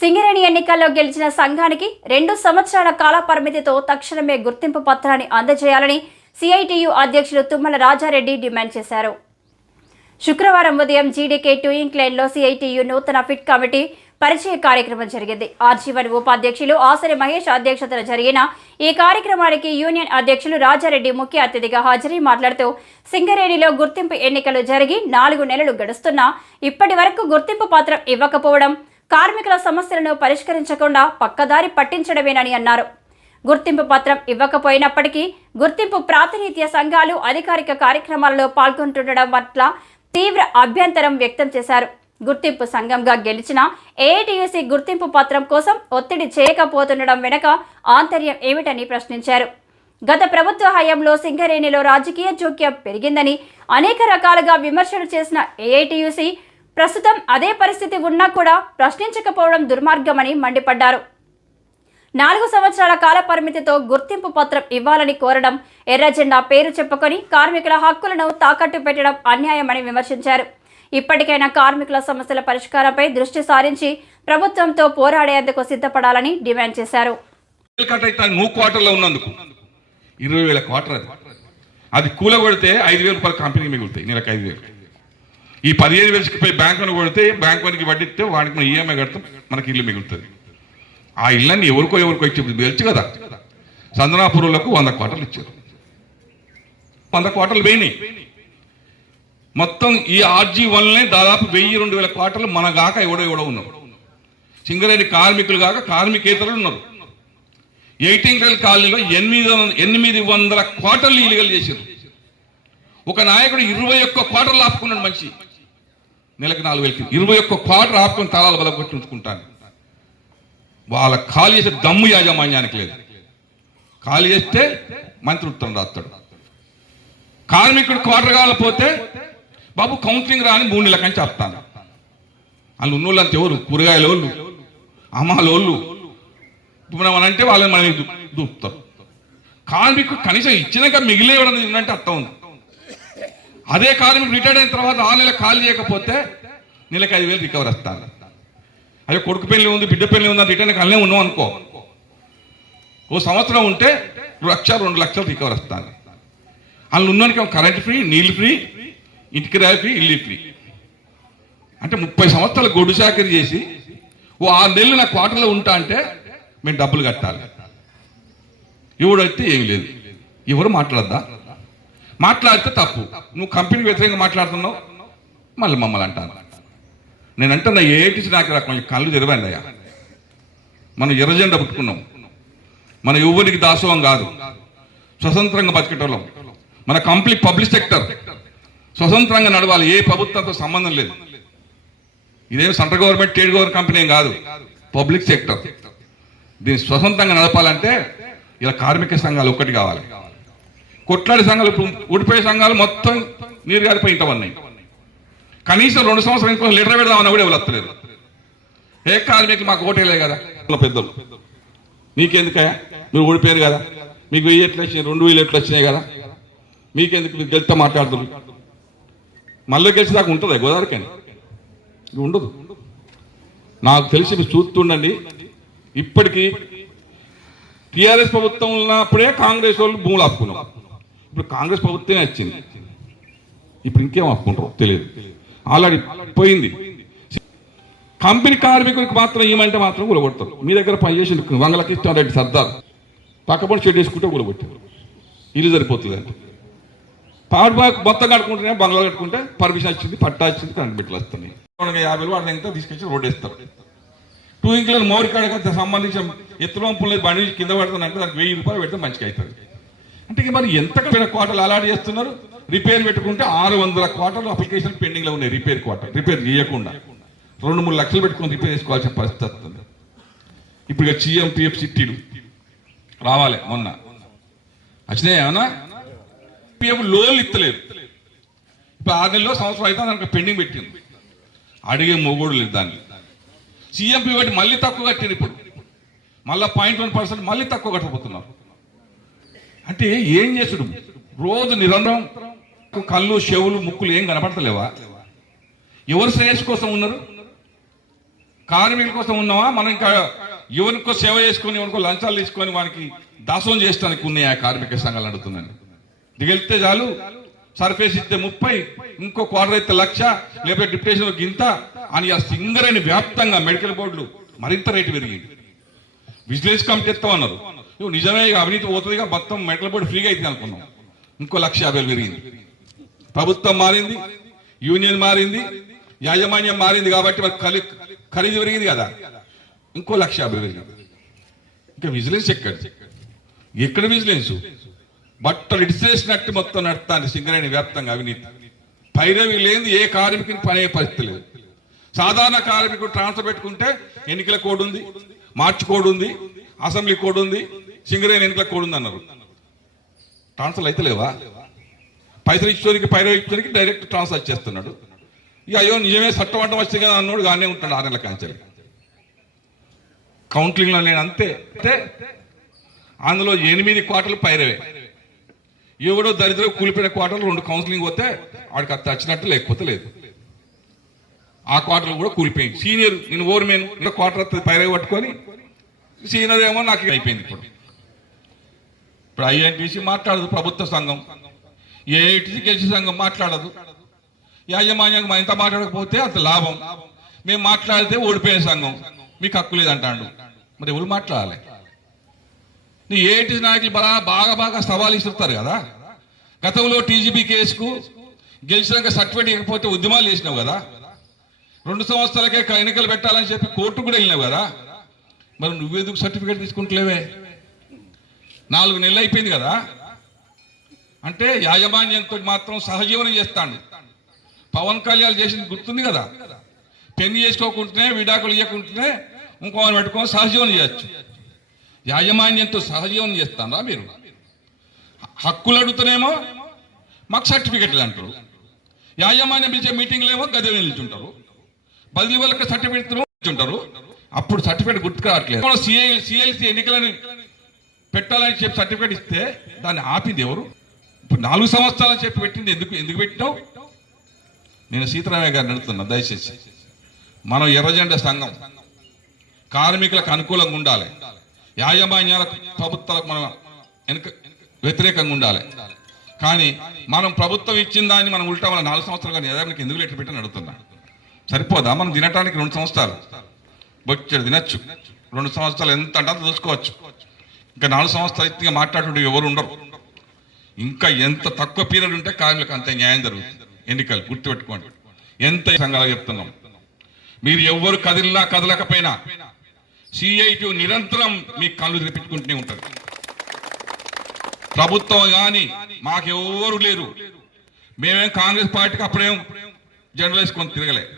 సింగరేణి ఎన్నికల్లో గెలిచిన సంఘానికి రెండు సంవత్సరాల కాల పరిమితితో తక్షణమే గుర్తింపు పత్రాన్ని అందజేయాలని సిఐటియు అధ్యక్షులు తుమ్మల రాజారెడ్డి డిమాండ్ చేశారు. శుక్రవారం ఉదయం జీడీకే టూయింగ్ లైన్లో సిఐటియు నూతన ఫిట్ కమిటీ పరిచయ కార్యక్రమం జరిగింది. ఆర్జీవన్ ఉపాధ్యక్షులు ఆసరి మహేష్ అధ్యక్షతన జరిగిన ఈ కార్యక్రమానికి యూనియన్ అధ్యక్షులు రాజారెడ్డి ముఖ్య అతిథిగా హాజరై మాట్లాడుతూ సింగరేణిలో గుర్తింపు ఎన్నికలు జరిగి నాలుగు నెలలు గడుస్తున్నా ఇప్పటి వరకు గుర్తింపు పత్రం ఇవ్వకపోవడం కార్మికుల సమస్యలను పరిష్కరించకుండా పక్కదారి పట్టించడమేనని అన్నారు. గుర్తింపు పత్రం ఇవ్వకపోయినప్పటికీ గుర్తింపు ప్రాతినిధ్య సంఘాలు అధికారిక కార్యక్రమాలలో పాల్గొంటుండడం పట్ల తీవ్ర అభ్యంతరం వ్యక్తం చేశారు. గుర్తింపు సంఘంగా గెలిచిన ఏఐటీయూసీ గుర్తింపు పత్రం కోసం ఒత్తిడి చేయకపోతుండడం వెనక ఆంతర్యం ఏమిటని ప్రశ్నించారు. గత ప్రభుత్వ హయాంలో సింగరేణిలో రాజకీయ జోక్యం పెరిగిందని అనేక రకాలుగా విమర్శలు చేసిన ఏఐటీయూసీ ప్రస్తుతం అదే పరిస్థితి ఉన్నా కూడా ప్రశ్నించకపోవడం దుర్మార్గమని మండిపడ్డారు. నాలుగు సంవత్సరాల కాల పరిమితితో గుర్తింపు పత్రం ఇవ్వాలని కోరడం ఎర్రజెండా పేరు చెప్పుకొని కార్మికుల హక్కులను తాకట్టు పెట్టడం అన్యాయమని విమర్శించారు. ఇప్పటికైనా కార్మికుల సమస్యల పరిష్కారంపై దృష్టి సారించి ప్రభుత్వంతో పోరాడేందుకు సిద్ధపడాలని డిమాండ్ చేశారు. నువ్వు క్వార్టర్లో ఉన్నందుకు. ఇరవై వేల క్వార్టర్ అది. అది కూలగొడితే ఐదు వేల రూపాయలు కంపెనీకి మిగులుతాయి నెలకు ఐదు వేలు. ఈ పదిహేను వేలకి పోయి బ్యాంకును కొడితే బ్యాంక్ వానికి వడ్డిస్తే వాడికి మనం ఈఎంఐ కడతాం మనకి ఇల్లు మిగులుతుంది. ఆ ఇళ్ళని ఎవరికో ఎవరికో ఇచ్చి తెలుసు కదా. సందనాపురులకు వంద క్వార్టర్లు ఇచ్చారు. వంద క్వార్టర్లు వేయినాయి మొత్తం ఈ ఆర్జీ వల్లనే దాదాపు వెయ్యి రెండు వేల క్వార్టర్లు మన గాక ఎవడో ఎవడో ఉన్నారు. సింగరేణి కార్మికులు కాక కార్మికేతరులు ఉన్నారు. ఎయిటీన్ కాలనీలో ఎనిమిది ఎనిమిది వందల క్వార్టర్లు ఇల్లీగల్ చేశారు. ఒక నాయకుడు ఇరవై ఒక్క క్వార్టర్లు ఆపుకున్నాడు మనిషి. నెలకు నాలుగు వేలకి ఇరవై ఒక్క క్వార్టర్ ఆపుకొని తలాలు బలగొట్టి ఉంచుకుంటాను వాళ్ళ ఖాళీ చేసే దమ్ము యాజమాన్యానికి లేదు. ఖాళీ చేస్తే మంత్రి ఉత్తరం రాస్తాడు. కార్మికుడు క్వార్టర్ కావాలపోతే బాబు కౌన్సిలింగ్ రాని మూడు నెలల కంచి చెప్తాను వాళ్ళు ఉన్నోళ్ళు అంత ఎవరు? కూరగాయల వాళ్ళు అమ్మాలోళ్ళు. ఇప్పుడు మనం అంటే వాళ్ళని మనం దూపుతారు. కార్మికుడు కనీసం ఇచ్చినాక మిగిలేవడం అంటే అర్థం ఉంది. అదే కార్మికుడు రిటైర్డ్ అయిన తర్వాత ఆరు నెలలు ఖాళీ చేయకపోతే నెలకు ఐదు వేలు రికవర్ వస్తాను. అదే కొడుకు పెళ్ళి ఉంది బిడ్డ పెళ్ళి ఉంది రిటైర్ కళ్ళనే ఉన్నాం అనుకో. ఓ సంవత్సరం ఉంటే లక్ష రెండు లక్షలు రికవర్ వస్తాను. వాళ్ళు ఉన్నానికి కరెంట్ ఫ్రీ నీళ్ళు ఫ్రీ ఇంటికి రాయి ఫ్రీ ఇల్లు ఫ్రీ అంటే ముప్పై సంవత్సరాలు గొడ్డు చాకరీ చేసి ఓ ఆరు నెలలు నా క్వార్టర్లో ఉంటా అంటే మేము డబ్బులు కట్టాలి. ఎవడైతే ఏం లేదు. ఎవరు మాట్లాడద్దా? మాట్లాడితే తప్పు. నువ్వు కంపెనీకి వ్యతిరేకంగా మాట్లాడుతున్నావు? మళ్ళీ మమ్మల్ని అంటాను. నేను అంటున్నా ఏటిసి నాకు రాకుండా కళ్ళు తెరవండి అయ్యా. మనం ఎర్రజెండా పుట్టుకున్నాం. మన ఎవరికి దాసోహం కాదు. స్వతంత్రంగా బతికేటోళ్ళం. మన కంప్లీట్ పబ్లిక్ సెక్టర్. స్వతంత్రంగా నడవాలి. ఏ ప్రభుత్వంతో సంబంధం లేదు. ఇదేం central government state government company ఏం కాదు. Public sector. దీన్ని స్వతంత్రంగా నడపాలంటే ఇలా కార్మిక సంఘాలు ఒక్కటి కావాలి. కొట్లాడి సంఘాలు ఊడిపోయే సంఘాలు మొత్తం నీరు గారిపోయి ఇంటవన్నాయి కనీసం రెండు సంవత్సరాల ఇంకో లీటర్ పెడదామన్నా కూడా ఎవరు వస్తలేదు ఏ కార్మికులు మాకు ఓటేలే కదా? పెద్దలు. మీకెందుకయ్యా? మీరు ఓడిపోయారు కదా? మీకు వెయ్యి ఎట్లు వచ్చినాయి? రెండు వేలు ఎట్లు వచ్చినాయి కదా? మీకెందుకు మీరు గెలిస్తే మాట్లాడుతున్నారు మళ్ళీ గెలిచి దాకా ఉంటుందా గోదావరికని? ఇది ఉండదు. నాకు తెలిసి మీరు చూస్తుండండి. ఇప్పటికీ టిఆర్ఎస్ ప్రభుత్వం ఉన్నప్పుడే కాంగ్రెస్ వాళ్ళు భూములు ఆపుకున్నాం ఇప్పుడు కాంగ్రెస్ ప్రభుత్వమే వచ్చింది. ఇప్పుడు ఇంకేం ఆపుకుంటారో తెలియదు. ఆల్రెడీ పోయింది. కంపెనీ కార్మికులకు మాత్రం ఏమంటే మాత్రం కూలగొడతారు మీ దగ్గర పనిచేసి వంగలకిష్టారెడ్డి సర్దార్. పక్కపడి షెడ్ వేసుకుంటే కూలగొట్టారు ఇల్లు సరిపోతుంది అంటే పాడు బాగా మొత్తం కట్టుకుంటేనే బంగ్లా కట్టుకుంటే పర్మిషన్ వచ్చింది పట్టా వచ్చింది కరెంట్ బిట్లు వస్తున్నాయి. యాభై వేలు వాడిని తీసుకొచ్చి రోడ్ వేస్తారు. టూ ఇంక్లర్ మౌరికాడకి సంబంధించిన ఎత్తులంపులు బండి కింద పడుతుందంటే దానికి వెయ్యి రూపాయలు పెడితే మంచిగా అవుతుంది. అంటే ఇక మరి ఎంత క్వార్టర్లు అలాట్ చేస్తున్నారు? రిపేర్ పెట్టుకుంటే ఆరు వందల క్వార్టర్లు అప్లికేషన్ పెండింగ్లో ఉన్నాయి రిపేర్ క్వార్టర్. రిపేర్ చేయకుండా. రెండు మూడు లక్షలు పెట్టుకొని రిపేర్ చేసుకోవాల్సిన పరిస్థితి వస్తుంది ఇప్పుడు సిఎంపిఎఫ్ సిటీలు రావాలి మొన్న. వచ్చినాయి ఏమన్నా? పిఎఫ్ లోన్లు ఇస్తలేదు. ఇప్పుడు ఆరు నెలలో సంవత్సరం అయితే దానికి పెండింగ్ పెట్టింది. అడిగే మొగోడు లేదు దాన్ని. సీఎంపీ పెట్టి మళ్ళీ తక్కువ కట్టింది ఇప్పుడు. మళ్ళీ పాయింట్ వన్ పర్సెంట్ మళ్ళీ తక్కువ కట్టబోతున్నారు. అంటే ఏం చేసుడు రోజు నిరంతరం కళ్ళు చెవులు ముక్కులు ఏం కనపడతలేవా? ఎవరు శ్రేయస్ కోసం ఉన్నారు? కార్మికుల కోసం ఉన్నావా? మనం ఇంకా ఎవరికో సేవ చేసుకొని ఎవరికో లంచాలు తీసుకొని వానికి దాసం చేయడానికి ఉన్నాయి ఆ కార్మిక సంఘాలు అడుగుతున్నాను. దిగెళ్తే చాలు. సర్ఫేస్ ఇస్తే ముప్పై ఇంకో క్వార్టర్ అయితే లక్ష లేకపోతే డిప్యుటేషన్ గింత అని ఆ సింగరేణి వ్యాప్తంగా మెడికల్ బోర్డులు మరింత రేటు పెరిగింది. విజిలెన్స్ కమిటీ ఎత్తామన్నారు. ఇవి నిజమే ఇక అవినీతి పోతుందిగా మొత్తం మెట్ల పడి ఫ్రీగా అయితే అనుకున్నాం. ఇంకో లక్ష యాభై పెరిగింది. ప్రభుత్వం మారింది యూనియన్ మారింది యాజమాన్యం మారింది కాబట్టి మరి ఖరీ ఖరీదు పెరిగింది కదా. ఇంకో లక్ష యాభై పెరిగింది. ఇంకా విజిలెన్స్ ఎక్కడ? ఎక్కడ విజిలెన్స్? బట్టలు ఇడిసేసినట్టు మొత్తం నడుస్తాను సింగరేణి వ్యాప్తంగా అవినీతి. పైరవి లేని ఏ కార్మికుని పనే పరిస్థితి లేదు. సాధారణ కార్మికుడు ట్రాన్స్ఫర్ పెట్టుకుంటే ఎన్నికల కోడ్ ఉంది మార్చ్ కోడ్ ఉంది అసెంబ్లీ కోడ్ ఉంది సింగరేణి ఎన్నికల కోడ్ అన్నారు ట్రాన్స్ఫర్ అయితే లేవా? పైసలు ఇచ్చేవారికి పైరవి ఇచ్చేవారికి డైరెక్ట్ ట్రాన్స్ఫర్ చేస్తున్నాడు. ఇక అయ్యో నిజమే చట్టం అంట వచ్చింది కదా అన్నోడు గానే ఉంటాడు ఆరు నెలల కాంచెలు కౌంటింగ్లో నేను అంతే. అంటే అందులో ఎనిమిది క్వార్టర్లు పైరవే. ఎవడో దరిద్రం కూలిపోయిన క్వార్టర్లు రెండు కౌన్సిలింగ్ పోతే వాడికి అత్త వచ్చినట్టు లేకపోతే లేదు. ఆ క్వార్టర్లు కూడా కూలిపోయింది. సీనియర్ నేను ఓర్మేను ఇంకా క్వార్టర్ వస్తుంది పైరవి పట్టుకొని సీనియర్ ఏమో నాకు అయిపోయింది ఇప్పుడు. ఇప్పుడు ఐఎన్టీసీ మాట్లాడదు ప్రభుత్వ సంఘం. ఏఐటీసీ సంఘం మాట్లాడదు. యాజమాన్యం ఎంత మాట్లాడకపోతే అంత లాభం. మేము మాట్లాడితే ఓడిపోయే సంఘం. మీకు హక్కు లేదంటాడు. మరి ఎవరు మాట్లాడాలి? నీ ఏఐటీసీ నాయకులు బాగా బాగా బాగా సవాలు ఇస్తుంటారు కదా. గతంలో టీజీబీ కేసుకు గెలిచినాక సర్టిఫికేట్ ఇవ్వకపోతే ఉద్యమాలు చేసినావు కదా. రెండు సంవత్సరాలకే ఎన్నికలు పెట్టాలని చెప్పి కోర్టు కూడా వెళ్ళినావు కదా. మరి నువ్వెందుకు సర్టిఫికేట్ తీసుకుంటలేవే? నాలుగు నెలలు అయిపోయింది కదా. అంటే యాజమాన్యంతో మాత్రం సహజీవనం చేస్తాడు. పవన్ కళ్యాణ్ చేసింది గుర్తుంది కదా. పెళ్ళి చేసుకోకుంటేనే విడాకులు ఇవ్వకుంటేనే ఇంకో పెట్టుకొని సహజీవనం చేయొచ్చు. యాజమాన్యంతో సహజీవనం చేస్తారా మీరు. హక్కులు అడుగుతానేమో మాకు సర్టిఫికెట్లు అంటారు. యాజమాన్యం పిలిచే మీటింగ్లు ఏమో గది నిల్చుంటారు. బదిలీ వాళ్ళకి సర్టిఫికెట్ ఉంటారు అప్పుడు సర్టిఫికెట్ గుర్తుకు రావట్లేదు. సిఐ సిఎల్సి ఎన్నికలని పెట్టాలని చెప్పి సర్టిఫికేట్ ఇస్తే దాన్ని ఆపింది ఎవరు? ఇప్పుడు నాలుగు సంవత్సరాలు చెప్పి పెట్టింది ఎందుకు ఎందుకు పెట్టినావు నేను సీతారామయ్య గారిని అడుగుతున్నా దయచేసి. మనం ఎర్రజెండా సంఘం కార్మికులకు అనుకూలంగా ఉండాలి. యాజమాన్యాలకు ప్రభుత్వాలకు మనం వెనుక వ్యతిరేకంగా ఉండాలి. కానీ మనం ప్రభుత్వం ఇచ్చిన దాన్ని మనం ఉల్టా మన నాలుగు సంవత్సరాలు కానీ యజమానికి ఎందుకు లెటర్ పెట్టని అడుగుతున్నా? సరిపోదా? మనం తినటానికి రెండు సంవత్సరాలు. బొచ్చడు తినచ్చు. రెండు సంవత్సరాలు ఎంత అంటే చూసుకోవచ్చు. ఇంకా నాలుగు సంవత్సరాలు ఎత్తుగా మాట్లాడే ఎవరు ఉండరు ఇంకా ఎంత తక్కువ పీరియడ్ ఉంటే కార్మికులకు అంత న్యాయం జరుగుతుంది. ఎన్నికలు గుర్తుపెట్టుకోండి. ఎంత సంఘాలు చెప్తున్నాం. మీరు ఎవ్వరు కదిలినా కదలకపోయినా సిఐటి నిరంతరం మీ కళ్ళు తెప్పించుకుంటూనే ఉంటారు. ప్రభుత్వం కానీ మాకెవ్వరు లేరు. మేమేం కాంగ్రెస్ పార్టీకి అప్పుడేం జెండర్ కొంత తిరగలే.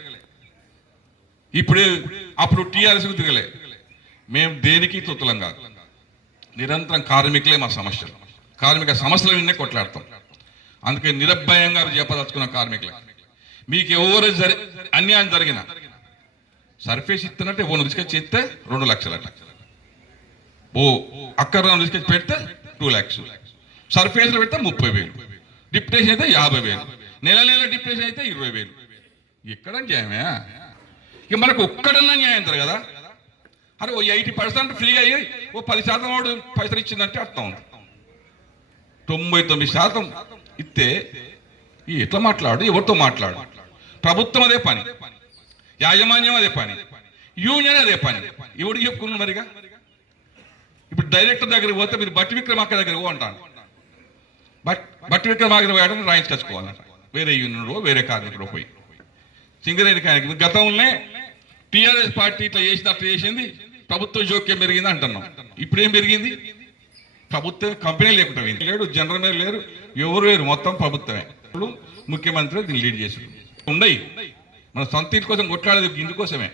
ఇప్పుడే అప్పుడు టీఆర్ఎస్కి తిరగలే. మేము దేనికి తొత్తులం కాదు. నిరంతరం కార్మికులే మా సమస్యలు. కార్మిక సమస్యల నిన్నే కొట్లాడతాం. అందుకే నిరభయంగా చెప్పదలుచుకున్న కార్మికులు. మీకు ఎవరు జరి అన్యాయం జరిగిన సర్ఫేస్ ఇస్తున్నట్టే ఓ తీసుకొచ్చి ఇస్తే రెండు లక్షలట. ఓ అక్కడ తీసుకొచ్చి పెడితే టూ ల్యాక్స్. సర్ఫేస్లో పెడితే ముప్పై వేలు. డిప్యుటేషన్ అయితే యాభై వేలు. నెల నెల డిప్యుటేషన్ అయితే ఇరవై వేలు. ఎక్కడ న్యాయమే? ఇక మనకు ఒక్కడన్నా న్యాయం కదా అరే ఓ ఎయిటీ పర్సెంట్ ఫ్రీగా అయ్యి ఓ పది శాతం వాడు పైసలు ఇచ్చిందంటే అర్థం ఉంది. తొంభై తొమ్మిది శాతం ఇస్తే ఈ ఎట్లా మాట్లాడు? ఎవరితో మాట్లాడు? ప్రభుత్వం అదే పని. యాజమాన్యం అదే పని. యూనియన్ అదే పని. ఎవడు చెప్పుకున్నాడు మరిగా? ఇప్పుడు డైరెక్టర్ దగ్గరికి పోతే మీరు బట్టి విక్రమార్క దగ్గరికి పో అంటాను. బట్ బట్టి విక్రమార్క పోయడం రాయించుకొచ్చుకోవాలంట వేరే యూనియన్లో వేరే కార్మికుడు పోయి. సింగరేణి కార్మికుడు గతంలోనే టీఆర్ఎస్ పార్టీ ఇట్లా చేసింది అట్లా చేసింది. ప్రభుత్వ జోక్యం పెరిగింది అంటున్నాం. ఇప్పుడేం పెరిగింది? ప్రభుత్వం కంపెనీ లేకుండా లేడు జనరల్ మీద లేరు ఎవరు లేరు మొత్తం ప్రభుత్వమే. ఇప్పుడు ముఖ్యమంత్రి దీన్ని లీడ్ చేసి ఉన్నాయి. మన సొంత ఇంటి కోసం కొట్లాడేది ఇందుకోసమే.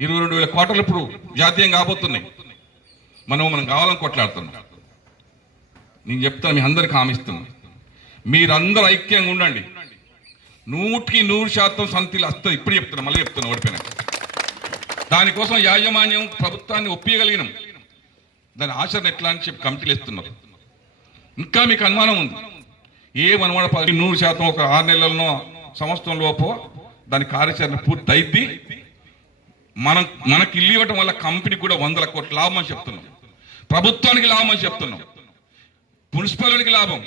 ఇరవై రెండు వేల కోటలు ఇప్పుడు జాతీయం కాబోతున్నాయి. మనం మనం కావాలని కొట్లాడుతున్నాం. నేను చెప్తాను మీ అందరికి హామీస్తున్నాను మీరందరూ ఐక్యంగా ఉండండి. నూటికి నూరు శాతం సంతిలు వస్తుంది. ఇప్పుడు చెప్తున్నా మళ్ళీ చెప్తున్నా ఓడిపోయినా. దానికోసం యాజమాన్యం ప్రభుత్వాన్ని ఒప్పియగలిగినాం. దాని ఆచరణ ఎట్లా అని చెప్పి కమిటీలు ఇస్తున్నారు ఇంకా మీకు అనుమానం ఉంది. ఏ పది నూరు శాతం ఒక ఆరు నెలలనో సంవత్సరం లోపు దాని కార్యాచరణ పూర్తి అయింది మనం మనకి ఇల్లు ఇవ్వటం వల్ల కంపెనీకి కూడా వందల కోట్ల లాభం అని చెప్తున్నాం. ప్రభుత్వానికి లాభం అని చెప్తున్నాం. మున్సిపాలిటీకి లాభం.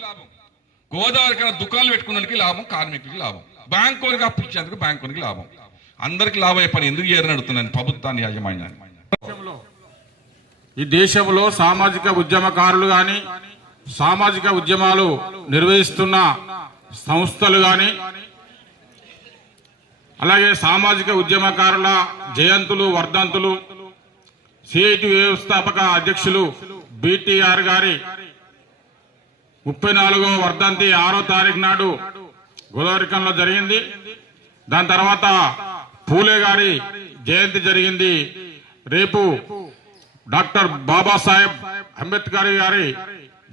గోదావరి కన్నా దుకాణాలు పెట్టుకున్నందుకు లాభం కార్మికులకి లాభం. బ్యాంకులకి అప్పు ఇచ్చేందుకు బ్యాంకులకి లాభం. అందరికి లాభం పని ఎందుకు చేయరని అడుగుతున్నాను. ప్రభుత్వాన్ని యాజమాన్యాన్ని. ఈ దేశంలో సామాజిక ఉద్యమకారులు కానీ సామాజిక ఉద్యమాలు నిర్వహిస్తున్న సంస్థలు కానీ అలాగే సామాజిక ఉద్యమకారుల జయంతులు వర్ధంతులు సిఐటి వ్యవస్థాపక అధ్యక్షులు బిటిఆర్ గారి ముప్పై నాలుగో వర్ధంతి ఆరో తారీఖు నాడు గోదావరికంలో జరిగింది. దాని తర్వాత పూలే గారి జయంతి జరిగింది. రేపు డాక్టర్ బాబాసాహెబ్ అంబేద్కర్ గారి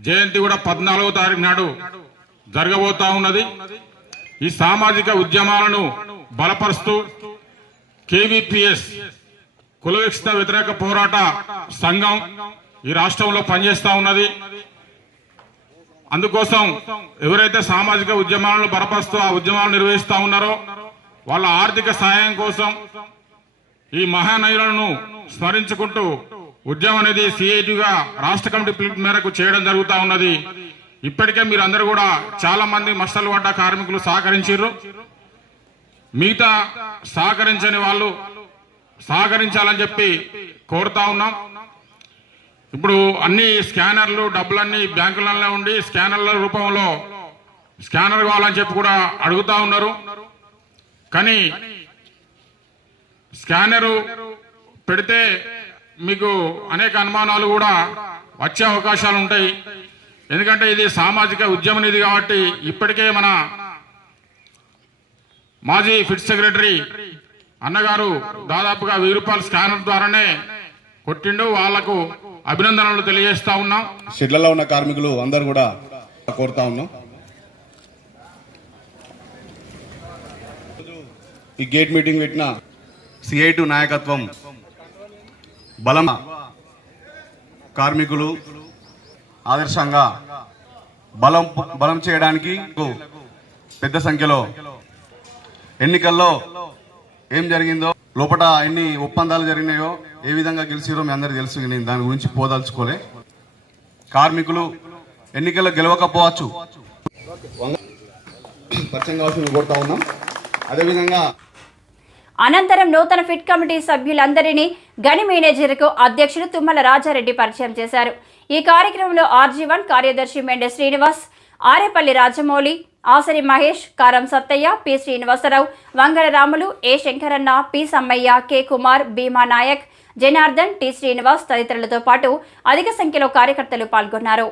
జయంతి కూడా పద్నాలుగో తారీఖు నాడు జరగబోతా ఉన్నది. ఈ సామాజిక ఉద్యమాలను బలపరుస్తూ కేవీపీఎస్ కులవిక్షిత వ్యతిరేక పోరాట సంఘం ఈ రాష్ట్రంలో పనిచేస్తా ఉన్నది. అందుకోసం ఎవరైతే సామాజిక ఉద్యమాలను బలపరుస్తూ ఆ ఉద్యమాలు నిర్వహిస్తూ ఉన్నారో వాళ్ళ ఆర్థిక సహాయం కోసం ఈ మహానయులను స్మరించుకుంటూ ఉద్యమం అనేది సిఐటిగా రాష్ట్ర కమిటీ పిలుపు మేరకు చేయడం జరుగుతూ ఉన్నది. ఇప్పటికే మీరు అందరూ కూడా చాలా మంది మస్తలు పడ్డ కార్మికులు సహకరించారు మిగతా సహకరించని వాళ్ళు సహకరించాలని చెప్పి కోరుతా ఉన్నాం. ఇప్పుడు అన్ని స్కానర్లు డబ్బులన్నీ బ్యాంకులలో ఉండి స్కానర్ల రూపంలో స్కానర్ కావాలని చెప్పి కూడా అడుగుతా ఉన్నారు. కానీ స్కానరు పెడితే మీకు అనేక అనుమానాలు కూడా వచ్చే అవకాశాలు ఉంటాయి ఎందుకంటే ఇది సామాజిక ఉద్యమ నిధి కాబట్టి ఇప్పటికే మన మాజీ ఫిట్ సెక్రటరీ అన్నగారు దాదాపుగా వెయ్యి రూపాయల స్కానర్ ద్వారానే కొట్టిండు. వాళ్ళకు అభినందనలు తెలియజేస్తా ఉన్నాం. షెడ్లలో ఉన్న కార్మికులు అందరు కూడా కోరుతా ఉన్నాం. ఈ గేట్ మీటింగ్ పెట్టిన సిఐటు నాయకత్వం బలం కార్మికులు ఆదర్శంగా బలం బలం చేయడానికి పెద్ద సంఖ్యలో ఎన్నికల్లో ఏం జరిగిందో లోపల ఎన్ని ఒప్పందాలు జరిగినాయో ఏ విధంగా గెలిచిరో మీ అందరికి తెలుసు. నేను దాని గురించి పోదలుచుకోలే. కార్మికులు ఎన్నికల్లో గెలవకపోవచ్చు. పరిచయం కావాల్సి కోరుతా ఉన్నాం. అదేవిధంగా అనంతరం నూతన ఫిట్ కమిటీ సభ్యులందరినీ గని మేనేజర్కు అధ్యక్షుడు తుమ్మల రాజారెడ్డి పరిచయం చేశారు. ఈ కార్యక్రమంలో ఆర్జీవన్ కార్యదర్శి Mende Srinivas Arepalli Rajamouli Asari Mahesh Karam Sattaiah P Srinivasarao Vangala Ramulu A Shankaranna P Sammaiah K Kumar Bhima Naik Janardhan T Srinivas తదితరులతో పాటు అధిక సంఖ్యలో కార్యకర్తలు పాల్గొన్నారు.